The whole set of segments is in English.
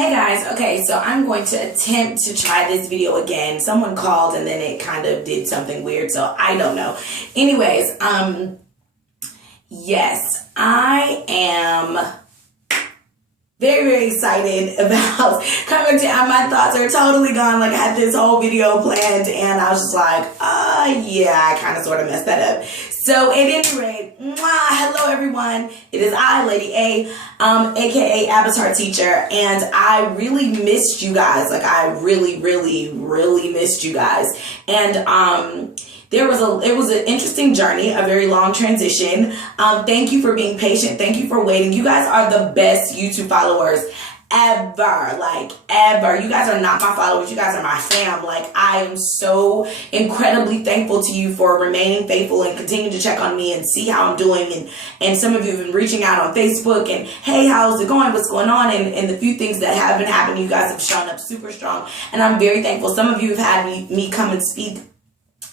Hey guys, okay, so I'm going to attempt to try this video again. Someone called and then it kind of did something weird, so I don't know. Anyways, yes, I am very, very excited about coming to, my thoughts are totally gone. Like I had this whole video planned and I was just like, yeah, I kind of sort of messed that up. So at any rate, hello everyone. It is I, Lady A, aka Avatar Teacher, and I really missed you guys. Like I really, really, really missed you guys. And it was an interesting journey, a very long transition. Thank you for being patient. Thank you for waiting. You guys are the best YouTube followers ever, like ever. You guys are not my followers. You guys are my fam. Like I am so incredibly thankful to you for remaining faithful and continue to check on me and see how I'm doing. And some of you have been reaching out on Facebook and, hey, how's it going? What's going on? And the few things that have been happening, you guys have shown up super strong. And I'm very thankful. Some of you have had me come and speak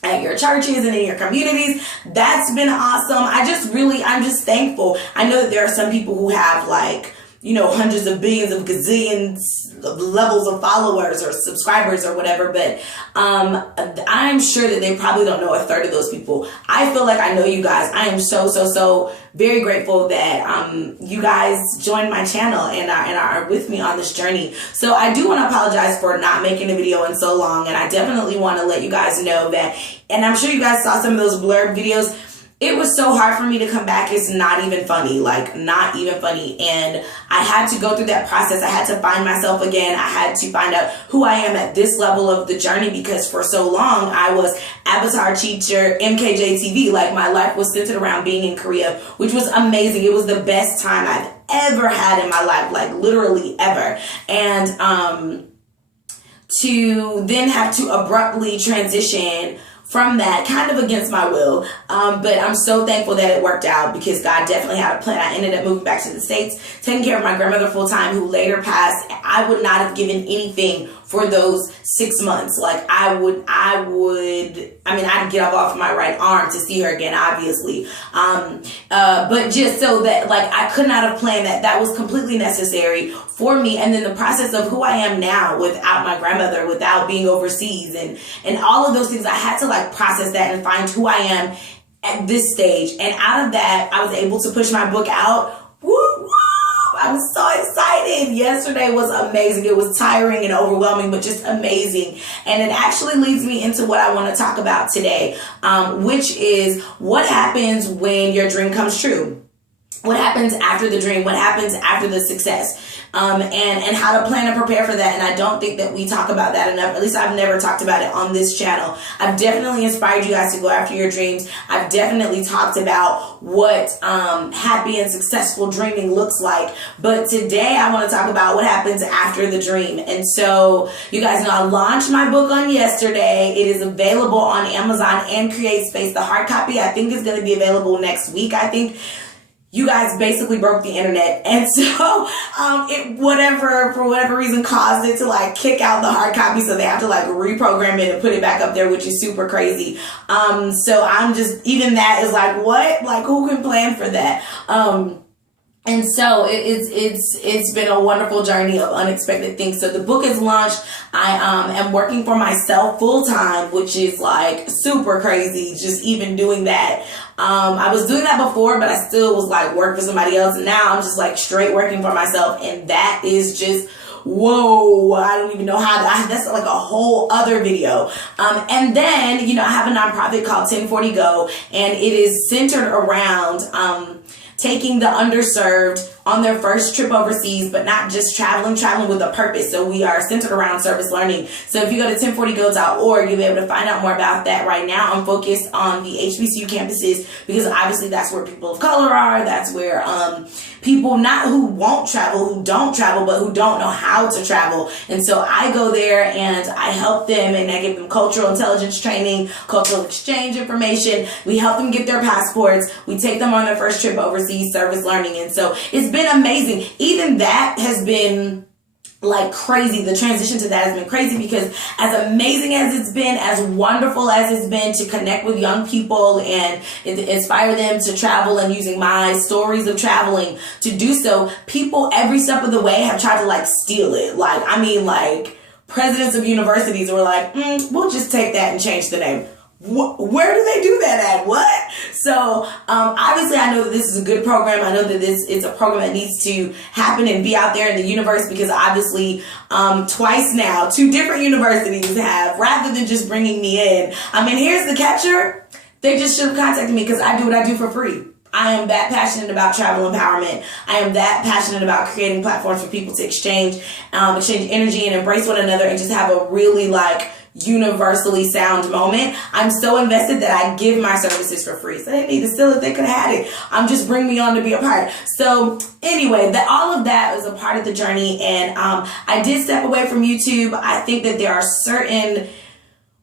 at your churches and in your communities. That's been awesome. I'm just thankful. I know that there are some people who have like, you know, hundreds of billions of gazillions of levels of followers or subscribers or whatever, but I'm sure that they probably don't know a third of those people. I feel like I know you guys. I am so very grateful that you guys joined my channel and are with me on this journey. So I do want to apologize for not making a video in so long, and I definitely want to let you guys know that, and I'm sure you guys saw some of those blurb videos. It was so hard for me to come back. It's not even funny, like not even funny. And I had to go through that process. I had to find myself again. I had to find out who I am at this level of the journey, because for so long I was Avatar Teacher, MKJ TV. Like my life was centered around being in Korea, which was amazing. It was the best time I've ever had in my life, like literally ever. And to then have to abruptly transition from that, kind of against my will, but I'm so thankful that it worked out, because God definitely had a plan. I ended up moving back to the States, taking care of my grandmother full time, who later passed. I would not have given anything for those 6 months. Like I'd get off my right arm to see her again, obviously. But just so that, like, I could not have planned that. That was completely necessary for me. And then the process of who I am now without my grandmother, without being overseas and all of those things, I had to like process that and find who I am at this stage. And out of that, I was able to push my book out. Woo, woo! I'm so excited. Yesterday was amazing. It was tiring and overwhelming, but just amazing. And it actually leads me into what I want to talk about today, which is what happens when your dream comes true. What happens after the dream? What happens after the success? And how to plan and prepare for that. And I don't think that we talk about that enough. At least I've never talked about it on this channel. I've definitely inspired you guys to go after your dreams. I've definitely talked about what happy and successful dreaming looks like. But today I want to talk about what happens after the dream. And so you guys know I launched my book on yesterday. It is available on Amazon and CreateSpace. The hard copy I think is going to be available next week. I think you guys basically broke the internet, and so for whatever reason caused it to like kick out the hard copy, so they have to like reprogram it and put it back up there, which is super crazy. So I'm just, even that is like, what? Like, who can plan for that? And so it's been a wonderful journey of unexpected things. So the book is launched. I am working for myself full time, which is like super crazy. Just even doing that. I was doing that before, but I still was like work for somebody else. And now I'm just like straight working for myself. And that is just, whoa, I don't even know how that's like a whole other video. And then, you know, I have a nonprofit called 1040 Go, and it is centered around taking the underserved on their first trip overseas, but not just traveling with a purpose. So we are centered around service learning. So if you go to 1040go.org, you'll be able to find out more about that. Right now, I'm focused on the HBCU campuses, because obviously that's where people of color are. That's where people not who won't travel, who don't travel, but who don't know how to travel. And so I go there and I help them, and I give them cultural intelligence training, cultural exchange information. We help them get their passports. We take them on their first trip overseas, service learning. And so it's been amazing. Even that has been like crazy. The transition to that has been crazy because as amazing as it's been, as wonderful as it's been to connect with young people and inspire them to travel, and using my stories of traveling to do so, people every step of the way have tried to like steal it. Like, I mean, like presidents of universities were like, we'll just take that and change the name. Where do they do that at? What? So obviously I know that this is a good program. I know that this is a program that needs to happen and be out there in the universe, because obviously twice now, 2 different universities have, rather than just bringing me in. I mean, here's the catcher. They just should have contacted me, because I do what I do for free. I am that passionate about travel empowerment. I am that passionate about creating platforms for people to exchange energy and embrace one another and just have a really like universally sound moment. I'm so invested that I give my services for free. So they need to steal it. They could have had it. Just bring me on to be a part. So anyway, all of that was a part of the journey. And I did step away from YouTube. I think that there are certain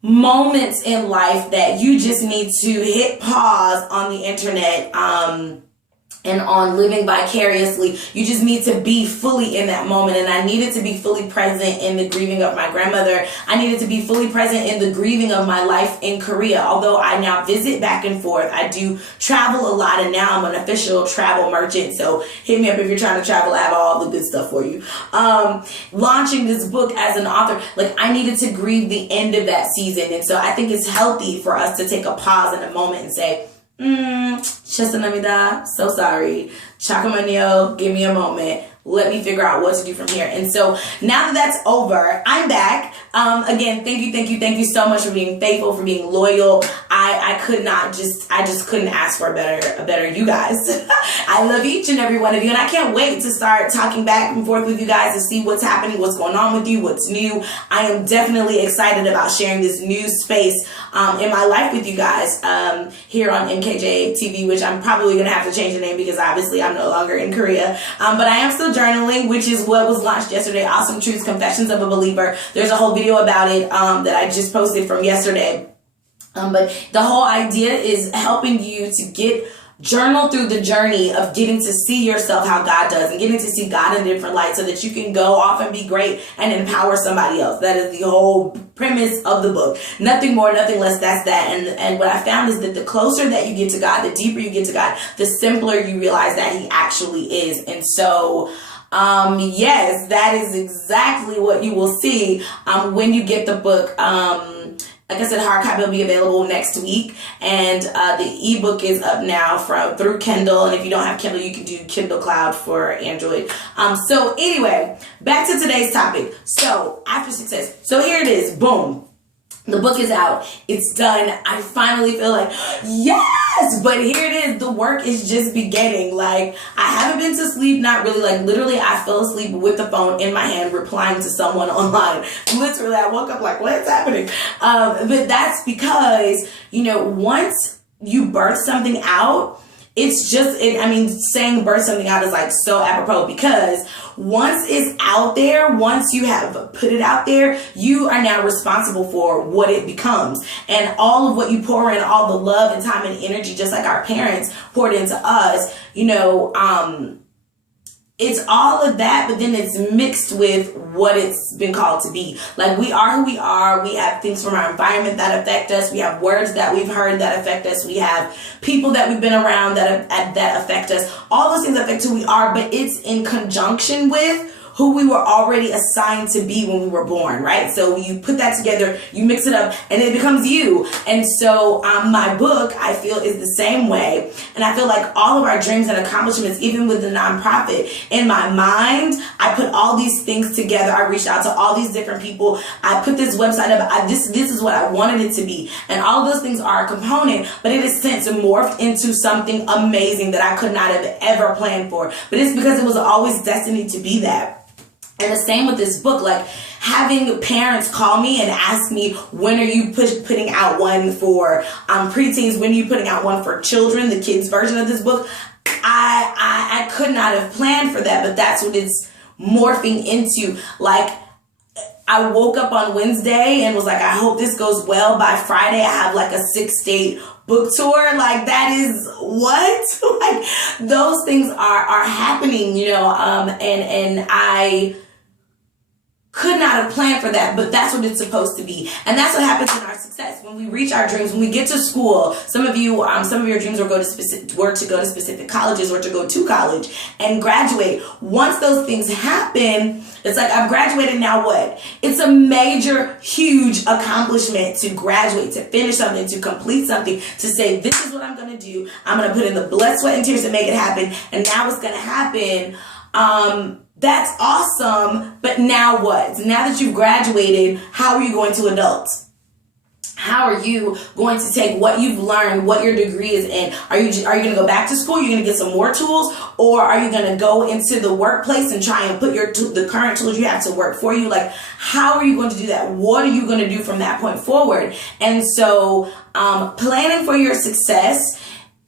moments in life that you just need to hit pause on the internet, and on living vicariously. You just need to be fully in that moment. And I needed to be fully present in the grieving of my grandmother. I needed to be fully present in the grieving of my life in Korea. Although I now visit back and forth, I do travel a lot, and now I'm an official travel merchant. So hit me up if you're trying to travel. I have all the good stuff for you. Launching this book as an author, like I needed to grieve the end of that season. And so I think it's healthy for us to take a pause in a moment and say, Chesta Namida, so sorry. Chakamanyo, give me a moment. Let me figure out what to do from here. And so now that that's over, I'm back. Again, thank you so much for being faithful, for being loyal. I just couldn't ask for a better you guys. I love each and every one of you, and I can't wait to start talking back and forth with you guys to see what's happening, what's going on with you, what's new. I am definitely excited about sharing this new space in my life with you guys here on MKJ TV, which I'm probably gonna have to change the name because obviously I'm no longer in Korea. But I am still journaling, which is what was launched yesterday. Awesome Truths, Confessions of a Believer. There's a whole video about it that I just posted from yesterday. But the whole idea is helping you to journal through the journey of getting to see yourself how God does, and getting to see God in a different light, so that you can go off and be great and empower somebody else. That is the whole premise of the book. Nothing more, nothing less. That's that. And what I found is that the closer that you get to God, the deeper you get to God, the simpler you realize that He actually is. And so yes, that is exactly what you will see when you get the book. Like I said, hard copy will be available next week, and the ebook is up now through Kindle. And if you don't have Kindle, you can do Kindle Cloud for Android. So anyway, back to today's topic. So after success, so here it is. Boom. The book is out. It's done. I finally feel like, yes! But here it is. The work is just beginning. Like, I haven't been to sleep. Not really. Like, literally, I fell asleep with the phone in my hand, replying to someone online. Literally, I woke up like, what's happening? But that's because, once you birth something out, it's just, saying birth something out is like so apropos, because once it's out there, once you have put it out there, you are now responsible for what it becomes. And all of what you pour in, all the love and time and energy, just like our parents poured into us, it's all of that, but then it's mixed with what it's been called to be. Like, we are who we are. We have things from our environment that affect us. We have words that we've heard that affect us. We have people that we've been around that affect us. All those things affect who we are, but it's in conjunction with who we were already assigned to be when we were born, right? So you put that together, you mix it up, and it becomes you. And so my book, I feel, is the same way. And I feel like all of our dreams and accomplishments, even with the nonprofit, in my mind, I put all these things together. I reached out to all these different people. I put this website up. This is what I wanted it to be. And all of those things are a component, but it has since morphed into something amazing that I could not have ever planned for. But it's because it was always destined to be that. And the same with this book, like having parents call me and ask me, when are you putting out one for preteens? When are you putting out one for children, the kids version of this book? I could not have planned for that, but that's what it's morphing into. Like, I woke up on Wednesday and was like, I hope this goes well. By Friday, I have like a 6-state book tour. Like, that is what? Like, those things are happening, and could not have planned for that, but that's what it's supposed to be. And that's what happens in our success. When we reach our dreams, when we get to school, some of your dreams were to go to specific colleges or to go to college and graduate. Once those things happen, it's like, I've graduated, now what? It's a major, huge accomplishment to graduate, to finish something, to complete something, to say, this is what I'm going to do. I'm going to put in the blood, sweat, and tears to make it happen. And now it's going to happen. That's awesome, but now what? Now that you've graduated, how are you going to adult? How are you going to take what you've learned, what your degree is in? Are you going to go back to school? You're going to get some more tools, or are you going to go into the workplace and try and put the current tools you have to work for you? Like, how are you going to do that? What are you going to do from that point forward? And so, planning for your success,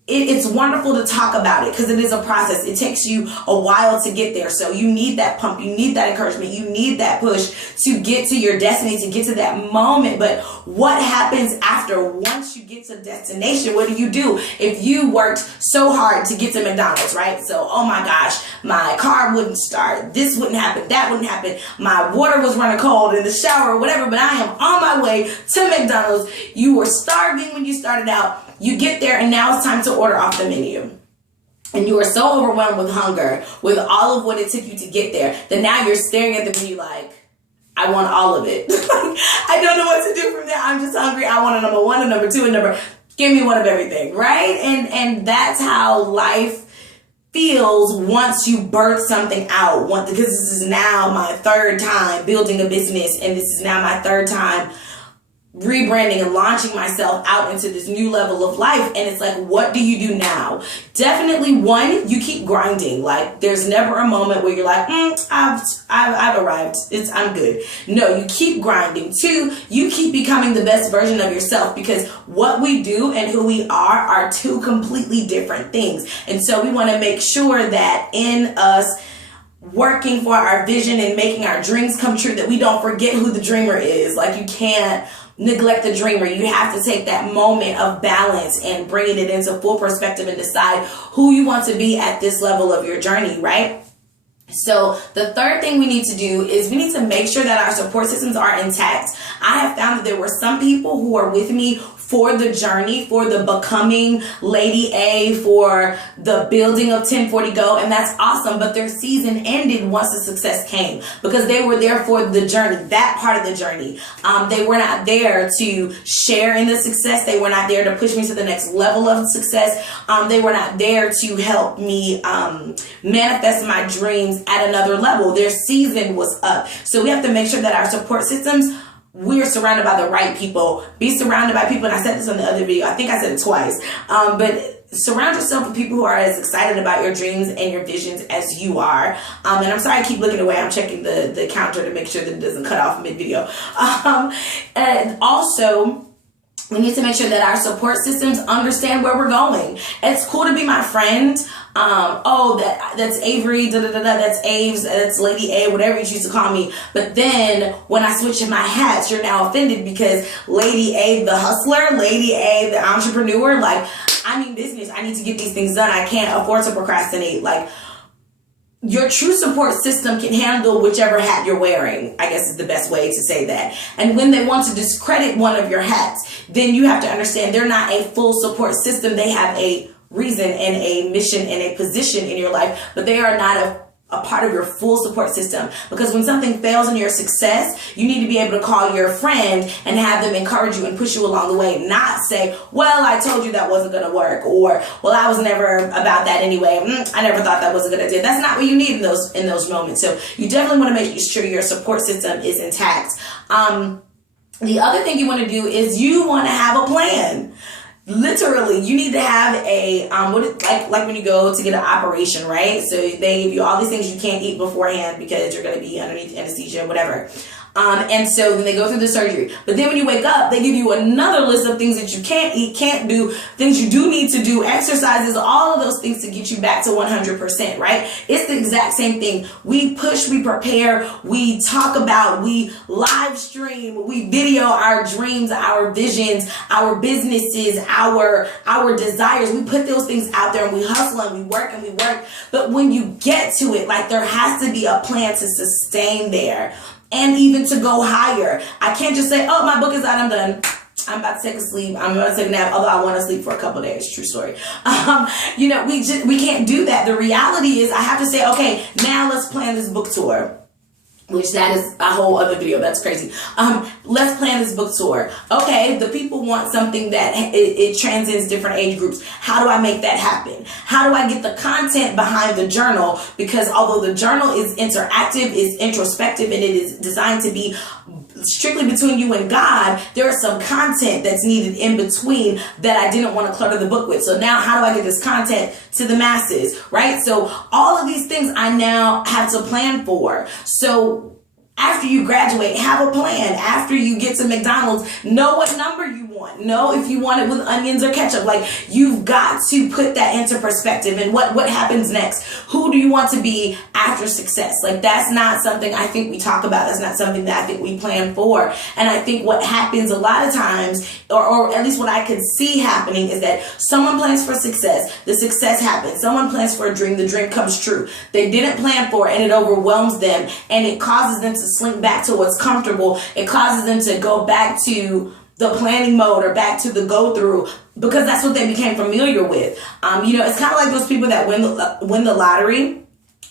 it's wonderful to talk about it because it is a process. It takes you a while to get there. So you need that pump. You need that encouragement. You need that push to get to your destiny, to get to that moment. But what happens after? Once you get to destination, what do? If you worked so hard to get to McDonald's, right? So, oh my gosh, my car wouldn't start. This wouldn't happen. That wouldn't happen. My water was running cold in the shower or whatever, but I am on my way to McDonald's. You were starving when you started out. You get there and now it's time to order off the menu. And you are so overwhelmed with hunger, with all of what it took you to get there, that now you're staring at the menu like, I want all of it. I don't know what to do from there. I'm just hungry. I want a number one, a number two, a number. Give me one of everything, right? And that's how life feels once you birth something out. Because this is now my third time building a business, and this is now my third time rebranding and launching myself out into this new level of life. And it's like, what do you do now? Definitely, one, you keep grinding. Like, there's never a moment where you're like, I've arrived. I'm good. No, you keep grinding. Two, you keep becoming the best version of yourself, because what we do and who we are two completely different things. And so we want to make sure that in us working for our vision and making our dreams come true, that we don't forget who the dreamer is. Like, you can't neglect the dreamer. You have to take that moment of balance and bringing it into full perspective and decide who you want to be at this level of your journey, right? So the third thing we need to do is we need to make sure that our support systems are intact. I have found that there were some people who are with me for the journey, for the becoming Lady A, for the building of 1040 Go, and that's awesome. But their season ended once the success came, because they were there for the journey, that part of the journey. They were not there to share in the success. They were not there to push me to the next level of success. They were not there to help me manifest my dreams at another level. Their season was up. So we have to make sure that our support systems, we're surrounded by the right people. Be surrounded by people, and I said this on the other video. I think I said it twice. But surround yourself with people who are as excited about your dreams and your visions as you are. And I'm sorry I keep looking away. I'm checking the counter to make sure that it doesn't cut off mid-video. And also, we need to make sure that our support systems understand where we're going. It's cool to be my friend. That's Avery, that's Aves, that's Lady A, whatever you choose to call me. But then when I switch in my hats, you're now offended because Lady A, the hustler, Lady A, the entrepreneur, like, I mean business. I need to get these things done. I can't afford to procrastinate. Like, your true support system can handle whichever hat you're wearing, I guess is the best way to say that. And when they want to discredit one of your hats, then you have to understand they're not a full support system. They have a reason and a mission and a position in your life, but they are not a part of your full support system. Because when something fails in your success, you need to be able to call your friend and have them encourage you and push you along the way, not say, well, I told you that wasn't going to work, or, well, I was never about that anyway. I never thought that was a good idea. That's not what you need in those moments. So you definitely want to make sure your support system is intact. The other thing you want to do is you want to have a plan. Literally, you need to have a, like when you go to get an operation, right? So they give you all these things you can't eat beforehand because you're going to be underneath anesthesia, whatever. And so then they go through the surgery. But then when you wake up, they give you another list of things that you can't eat, can't do, things you do need to do, exercises, all of those things to get you back to 100%, right? It's the exact same thing. We push, we prepare, we talk about, we live stream, we video our dreams, our visions, our businesses, our desires. We put those things out there and we hustle and we work and we work. But when you get to it, like, there has to be a plan to sustain there. and even to go higher. I can't just say, oh, my book is out, I'm done. I'm about to take a sleep. I'm about to take a nap, although I want to sleep for a couple of days. True story. We can't do that. The reality is I have to say, okay, now let's plan this book tour. Which that is a whole other video. That's crazy. Let's plan this book tour. Okay, the people want something that it transcends different age groups. How do I make that happen? How do I get the content behind the journal? Because although the journal is interactive, is introspective, and it is designed to be strictly between you and God, there is some content that's needed in between that I didn't want to clutter the book with. So now how do I get this content to the masses, right? So all of these things I now have to plan for. So after you graduate, have a plan. After you get to McDonald's, know what number you want. Know if you want it with onions or ketchup. Like, you've got to put that into perspective. And what happens next? Who do you want to be after success? Like, that's not something I think we talk about. That's not something that I think we plan for. And I think what happens a lot of times, or at least what I could see happening, is that someone plans for success. The success happens. Someone plans for a dream. The dream comes true. They didn't plan for it, and it overwhelms them, and it causes them to slink back to what's comfortable. It causes them to go back to the planning mode or back to the go through, because that's what they became familiar with. It's kind of like those people that win the lottery.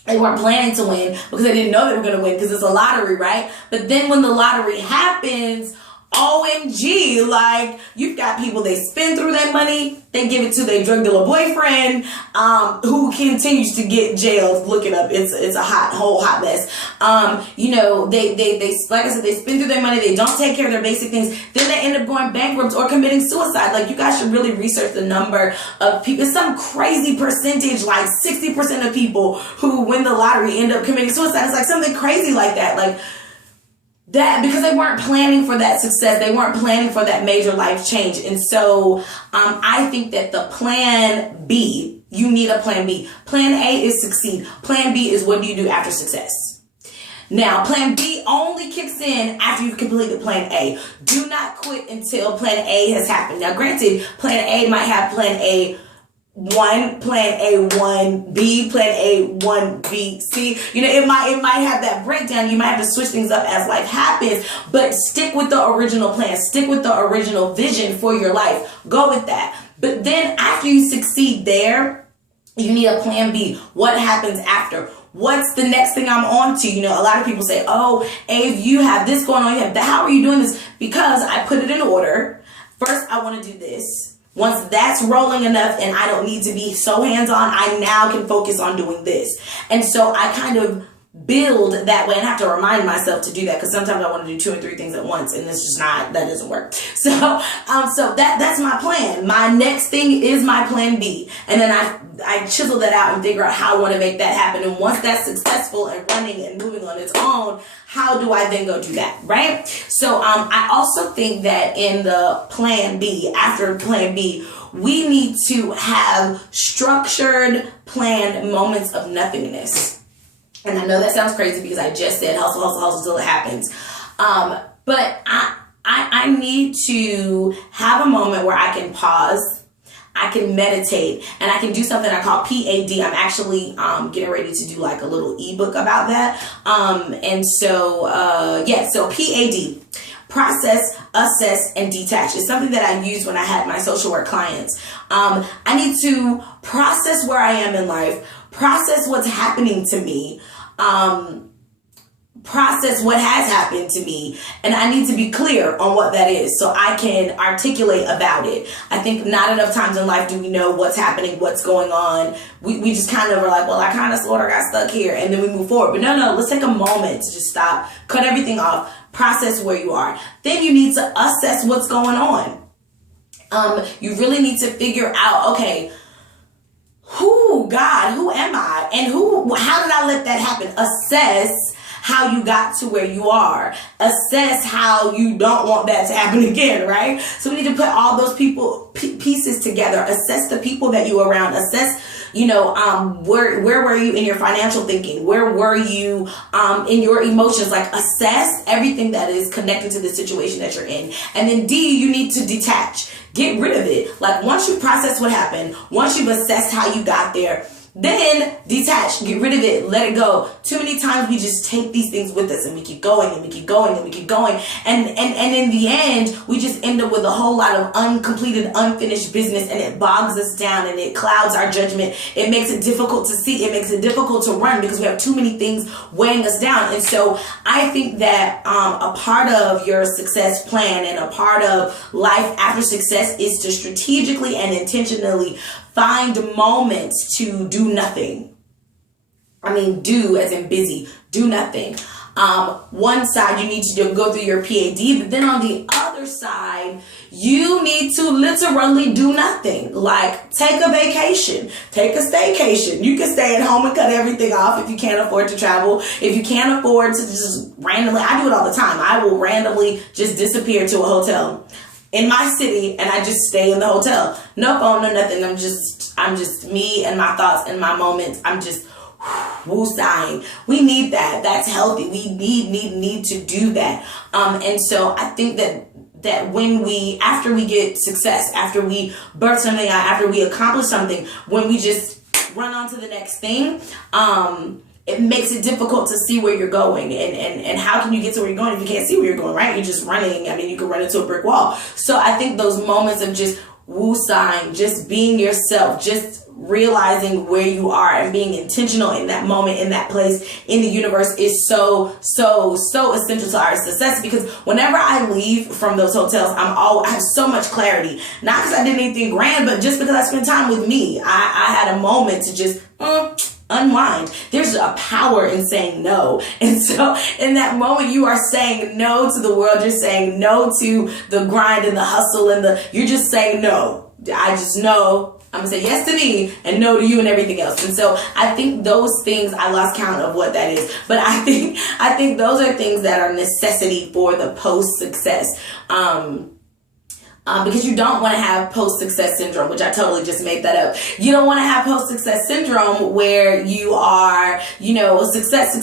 They weren't planning to win because they didn't know they were going to win, because it's a lottery, right? But then when the lottery happens, OMG, like, you've got people, they spend through their money, they give it to their drug dealer boyfriend, who continues to get jailed. Look it up. It's a whole hot mess. They like I said, they spend through their money, they don't take care of their basic things, then they end up going bankrupt or committing suicide. Like, you guys should really research the number of people. It's some crazy percentage, like 60% of people who win the lottery end up committing suicide. It's like something crazy like that. Like, that, because they weren't planning for that success. They weren't planning for that major life change. And so I think that the plan B, you need a plan B. Plan A is succeed. Plan B is what do you do after success? Now, plan B only kicks in after you've completed plan A. Do not quit until plan A has happened. Now, granted, plan A might have plan A1, plan A1B, plan A1B, C. It might have that breakdown. You might have to switch things up as life happens, but stick with the original plan. Stick with the original vision for your life. Go with that. But then after you succeed there, you need a plan B. What happens after? What's the next thing I'm on to? A lot of people say, oh, Ave, you have this going on. You have that. How are you doing this? Because I put it in order. First, I want to do this. Once that's rolling enough and I don't need to be so hands-on, I now can focus on doing this. And so I kind of build that way, and have to remind myself to do that, because sometimes I want to do 2 or 3 things at once, and it's just that doesn't work. So that's my plan. My next thing is my plan B. And then I chisel that out and figure out how I want to make that happen. And once that's successful and running and moving on its own, how do I then go do that, right? So I also think that in the plan B, after plan B, we need to have structured, planned moments of nothingness. And I know that sounds crazy because I just said hustle, hustle, hustle till it happens. But I need to have a moment where I can pause, I can meditate, and I can do something I call PAD. I'm actually getting ready to do like a little ebook about that. So PAD, process, assess, and detach, is something that I used when I had my social work clients. I need to process where I am in life, process what's happening to me, process what has happened to me, and I need to be clear on what that is so I can articulate about it. I think not enough times in life do we know what's happening, what's going on. We just kind of are like, well, I kind of sort of got stuck here, and then we move forward. But no, let's take a moment to just stop, cut everything off, process where you are. Then you need to assess what's going on. You really need to figure out, okay, God, who am I? And how did I let that happen? Assess how you got to where you are. Assess how you don't want that to happen again, right? So we need to put all those pieces together. Assess the people that you are around. Assess, where were you in your financial thinking? Where were you in your emotions? Like, assess everything that is connected to the situation that you're in. And then D, you need to detach. Get rid of it. Like, once you process what happened, once you've assessed how you got there, Then detach, get rid of it, let it go. Too many times we just take these things with us and we keep going and we keep going and we keep going. And in the end, we just end up with a whole lot of uncompleted, unfinished business, and it bogs us down and it clouds our judgment. It makes it difficult to see. It makes it difficult to run because we have too many things weighing us down. And so I think that a part of your success plan and a part of life after success is to strategically and intentionally find moments to do nothing. I mean, do as in busy, do nothing. One side, you need to go through your PAD, but then on the other side, you need to literally do nothing. Like, take a vacation, take a staycation. You can stay at home and cut everything off if you can't afford to travel. If you can't afford to just randomly, I do it all the time. I will randomly just disappear to a hotel in my city and I just stay in the hotel. No phone, no nothing. I'm just me and my thoughts and my moments. I'm just woo-sighing. We need that. That's healthy. We need to do that. And so I think that when after we get success, after we birth something out, after we accomplish something, when we just run on to the next thing, it makes it difficult to see where you're going. And how can you get to where you're going if you can't see where you're going, right? You're just running. I mean, you can run into a brick wall. So I think those moments of just woo-sighing, just being yourself, just realizing where you are and being intentional in that moment, in that place, in the universe is so essential to our success. Because whenever I leave from those hotels, I have so much clarity. Not because I did anything grand, but just because I spent time with me. I had a moment to just unwind. There's a power in saying no. And so in that moment, you are saying no to the world. You're saying no to the grind and the hustle you're just saying no. I just know I'm gonna say yes to me and no to you and everything else. And so I think those things, I lost count of what that is, but I think those are things that are necessity for the post-success. Because you don't want to have post-success syndrome, which I totally just made that up. You don't want to have post-success syndrome where you are, success,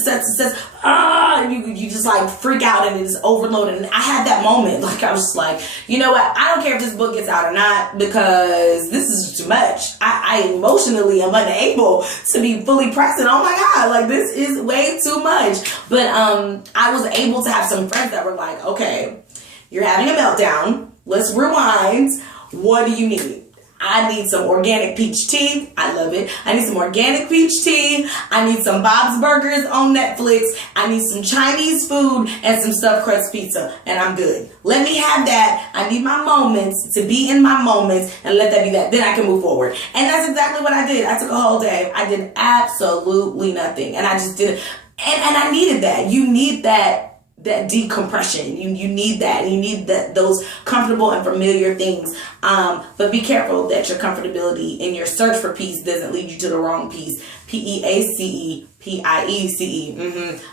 you just like freak out and it's overloaded. And I had that moment, like I was just like, you know what? I don't care if this book gets out or not because this is too much. I emotionally am unable to be fully present. Oh my God, like this is way too much. But I was able to have some friends that were like, okay, you're having a meltdown. Let's rewind. What do you need? I need some organic peach tea. I love it. I need some organic peach tea. I need some Bob's Burgers on Netflix. I need some Chinese food and some stuffed crust pizza. And I'm good. Let me have that. I need my moments to be in my moments and let that be that. Then I can move forward. And that's exactly what I did. I took a whole day. I did absolutely nothing. And I just did it. And I needed that. You need that decompression. You need that. You need those comfortable and familiar things. But be careful that your comfortability in your search for peace doesn't lead you to the wrong peace. PEACE.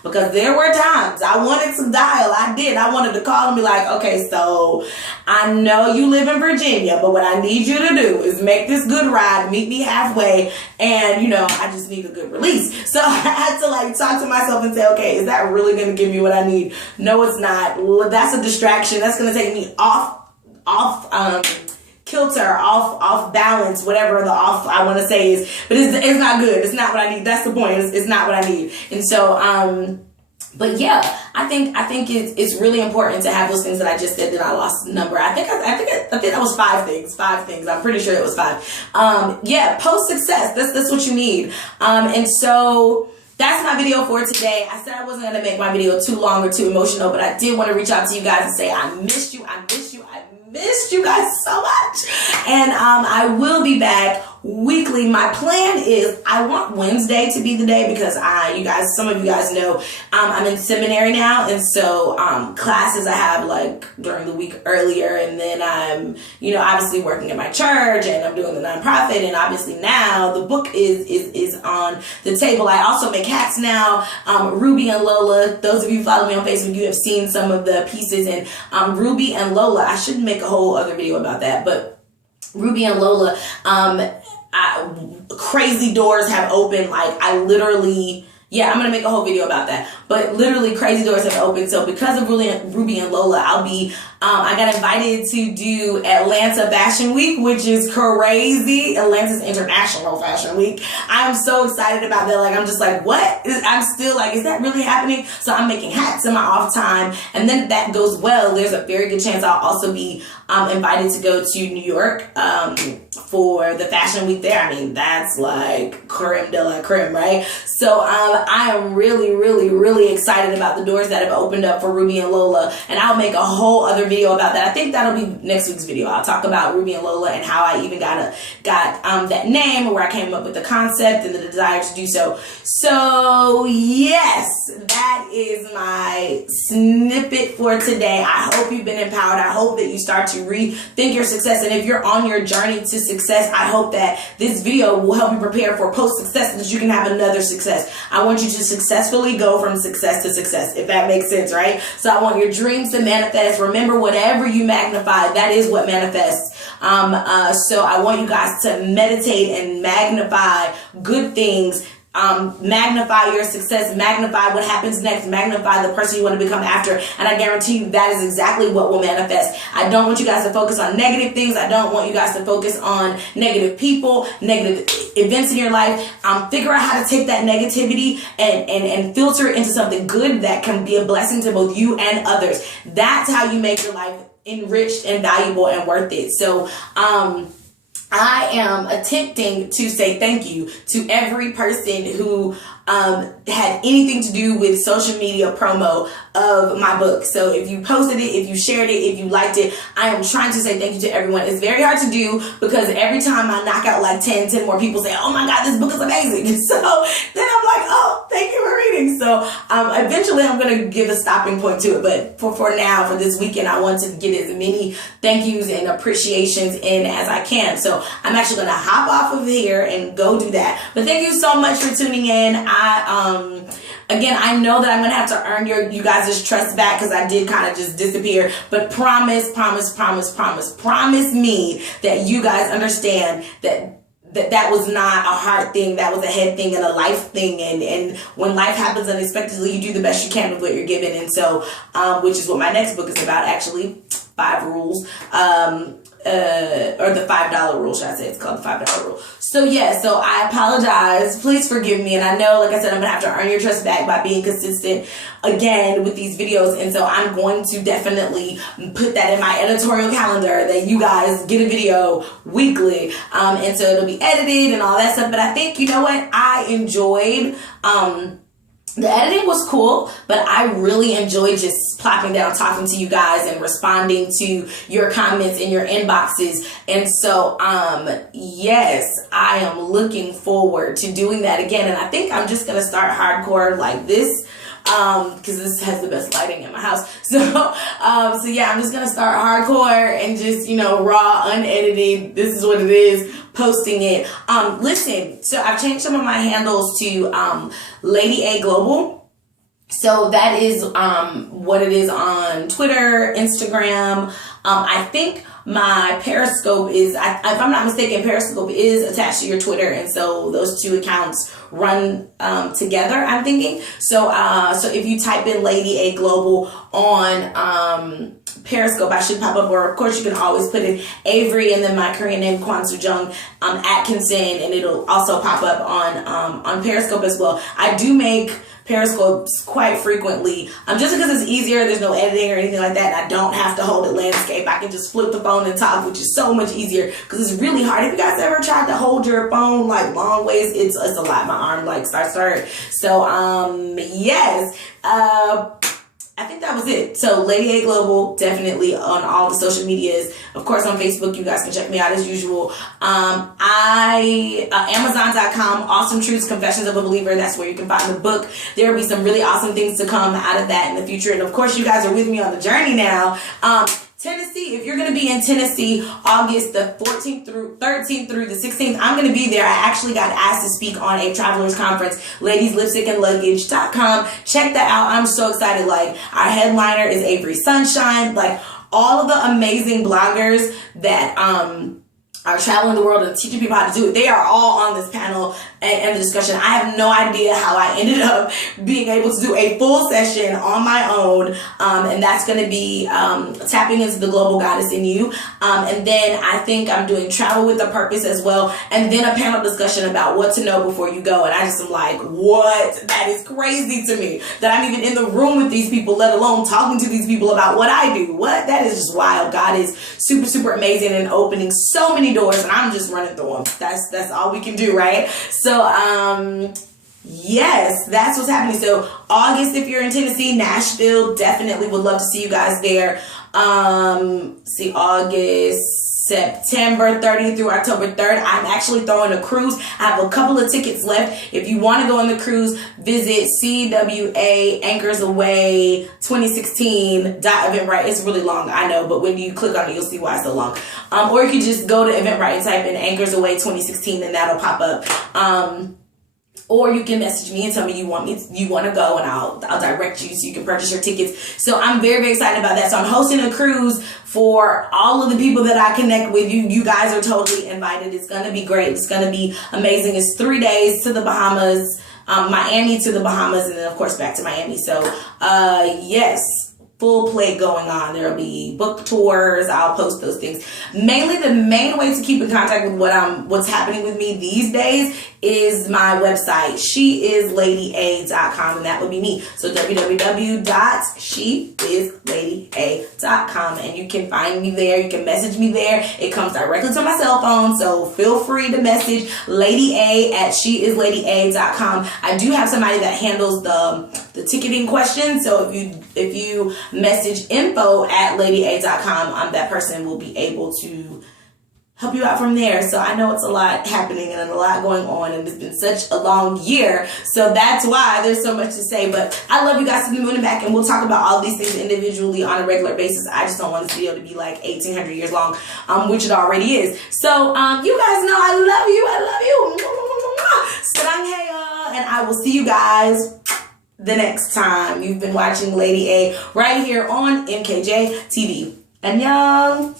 Because there were times I wanted to dial. I did. I wanted to call and be like, okay, so I know you live in Virginia, but what I need you to do is make this good ride, meet me halfway, and I just need a good release. So I had to like talk to myself and say, okay, is that really going to give me what I need? No, it's not. That's a distraction. That's going to take me off kilter, off balance, whatever the off I want to say is, but it's not good. It's not what I need. That's the point. It's not what I need. And so, but yeah, I think it's really important to have those things that I just said that I lost the number. I think that was 5 things. 5 things. I'm pretty sure it was 5. Yeah, post success. That's what you need. And so that's my video for today. I said I wasn't going to make my video too long or too emotional, but I did want to reach out to you guys and say I missed you. I missed you guys so much. And I will be back weekly. My plan is I want Wednesday to be the day because some of you guys know I'm in seminary now, and so classes I have like during the week earlier, and then I'm obviously working at my church and I'm doing the nonprofit, and obviously now the book is on the table. I also make hats now. Ruby and Lola, those of you who follow me on Facebook, you have seen some of the pieces, and Ruby and Lola, I should make a whole other video about that, but Ruby and Lola, crazy doors have opened. Like I'm gonna make a whole video about that, but literally crazy doors have opened. So because of Ruby and Lola, I'll be I got invited to do Atlanta Fashion Week, which is crazy. Atlanta's International Fashion Week. I'm so excited about that. Like, I'm just like, what? I'm still like, is that really happening? So I'm making hats in my off time. And then if that goes well, there's a very good chance I'll also be invited to go to New York for the Fashion Week there. I mean, that's like creme de la creme, right? So I am really, really, really excited about the doors that have opened up for Ruby and Lola. And I'll make a whole other video about that. I think that'll be next week's video. I'll talk about Ruby and Lola and how I even got that name, where I came up with the concept and the desire to do so. So yes, that is my snippet for today. I hope you've been empowered. I hope that you start to rethink your success. And if you're on your journey to success, I hope that this video will help you prepare for post-success so that you can have another success. I want you to successfully go from success to success, if that makes sense, right? So I want your dreams to manifest. Remember, whatever you magnify, that is what manifests. So I want you guys to meditate and magnify good things. Magnify your success, magnify what happens next, magnify the person you want to become after, and I guarantee you that is exactly what will manifest. I don't want you guys to focus on negative things. I don't want you guys to focus on negative people, negative events in your life. Figure out how to take that negativity and filter it into something good that can be a blessing to both you and others. That's how you make your life enriched and valuable and worth it. So I am attempting to say thank you to every person who had anything to do with social media promo of my book. So if you posted it, if you shared it, if you liked it, I am trying to say thank you to everyone. It's very hard to do because every time I knock out like 10 more people say, oh my God, this book is amazing. So then I'm like, oh, thank you for reading. So eventually I'm going to give a stopping point to it. But for now, for this weekend, I want to get as many thank yous and appreciations in as I can. So I'm actually going to hop off of here and go do that. But thank you so much for tuning in. Again, I know that I'm going to have to earn you guys' trust back because I did kind of just disappear. But promise me that you guys understand that was not a heart thing. That was a head thing and a life thing. And when life happens unexpectedly, you do the best you can with what you're given. And so, which is what my next book is about, actually. 5 rules. Or the $5 rule, should I say. It's called the $5 rule. So yeah, so I apologize. Please forgive me. And I know, like I said, I'm going to have to earn your trust back by being consistent again with these videos. And so I'm going to definitely put that in my editorial calendar that you guys get a video weekly. And so it'll be edited and all that stuff. But I think, you know what? I enjoyed, the editing was cool, but I really enjoyed just plopping down, talking to you guys and responding to your comments in your inboxes. And so, yes, I am looking forward to doing that again. And I think I'm just going to start hardcore like this. Because this has the best lighting in my house. So yeah, I'm just going to start hardcore and just, raw, unedited. This is what it is. Posting it. Listen, so I've changed some of my handles to, Lady A Global. So that is, what it is on Twitter, Instagram. I think my Periscope is, if I'm not mistaken, Periscope is attached to your Twitter. And so those two accounts run together, I'm thinking. So if you type in Lady A Global on Periscope, I should pop up. Or of course, you can always put in Avery and then my Korean name, Kwon Soo-jung Atkinson, and it'll also pop up on Periscope as well. I do make Periscopes quite frequently, just because it's easier. There's no editing or anything like that. I don't have to hold a landscape. I can just flip the phone and talk, which is so much easier because it's really hard. If you guys ever tried to hold your phone like long ways, it's a lot. My arm like starts to hurt. So yes, I think that was it. So Lady A Global, definitely on all the social medias. Of course, on Facebook, you guys can check me out as usual. Amazon.com, Awesome Truths, Confessions of a Believer. That's where you can find the book. There will be some really awesome things to come out of that in the future. And of course, you guys are with me on the journey now. Tennessee, if you're going to be in Tennessee, August the 13th through the 16th, I'm going to be there. I actually got asked to speak on a travelers conference, ladies.lipstickandluggage.com. Check that out. I'm so excited. Like, our headliner is Avery Sunshine. Like, all of the amazing bloggers that, are traveling the world and teaching people how to do it. They are all on this panel. and the discussion. I have no idea how I ended up being able to do a full session on my own, and that's going to be tapping into the global goddess in you. And then I think I'm doing travel with a purpose as well, and then a panel discussion about what to know before you go. And I just am like, what? That is crazy to me that I'm even in the room with these people, let alone talking to these people about what I do. What? That is just wild. God is super, super amazing and opening so many doors, and I'm just running through them. That's all we can do, right? So yes, that's what's happening. So August, if you're in Tennessee, Nashville, definitely would love to see you guys there. August, September 30th through October 3rd, I'm actually throwing a cruise. I have a couple of tickets left. If you want to go on the cruise, visit CWA Anchors Away 2016.eventbrite. It's really long, I know, but when you click on it, you'll see why it's so long. Or you can just go to Eventbrite and type in Anchors Away 2016 and that'll pop up. Or you can message me and tell me you want to go, and I'll direct you so you can purchase your tickets. So I'm very, very excited about that. So I'm hosting a cruise for all of the people that I connect with. You guys are totally invited. It's going to be great. It's going to be amazing. It's 3 days to the Bahamas, Miami to the Bahamas, and then of course back to Miami. So yes, full play going on. There'll be book tours. I'll post those things. Mainly the main way to keep in contact with what's happening with me these days is my website, sheisladya.com, and that would be me. So www.sheisladya.com, and you can find me there. You can message me there. It comes directly to my cell phone, so feel free to message Lady A at sheisladya.com. I do have somebody that handles the ticketing questions, so if you message info at ladya.com, that person will be able to help you out from there. So I know it's a lot happening and a lot going on, and it's been such a long year, so that's why there's so much to say. But I love you guys to the moon and back, and we'll talk about all these things individually on a regular basis. I just don't want this video to be like 1,800 years long, which it already is. So you guys know I love you. Sarangheyo, and I will see you guys the next time. You've been watching Lady A right here on MKJ TV. Annyeong.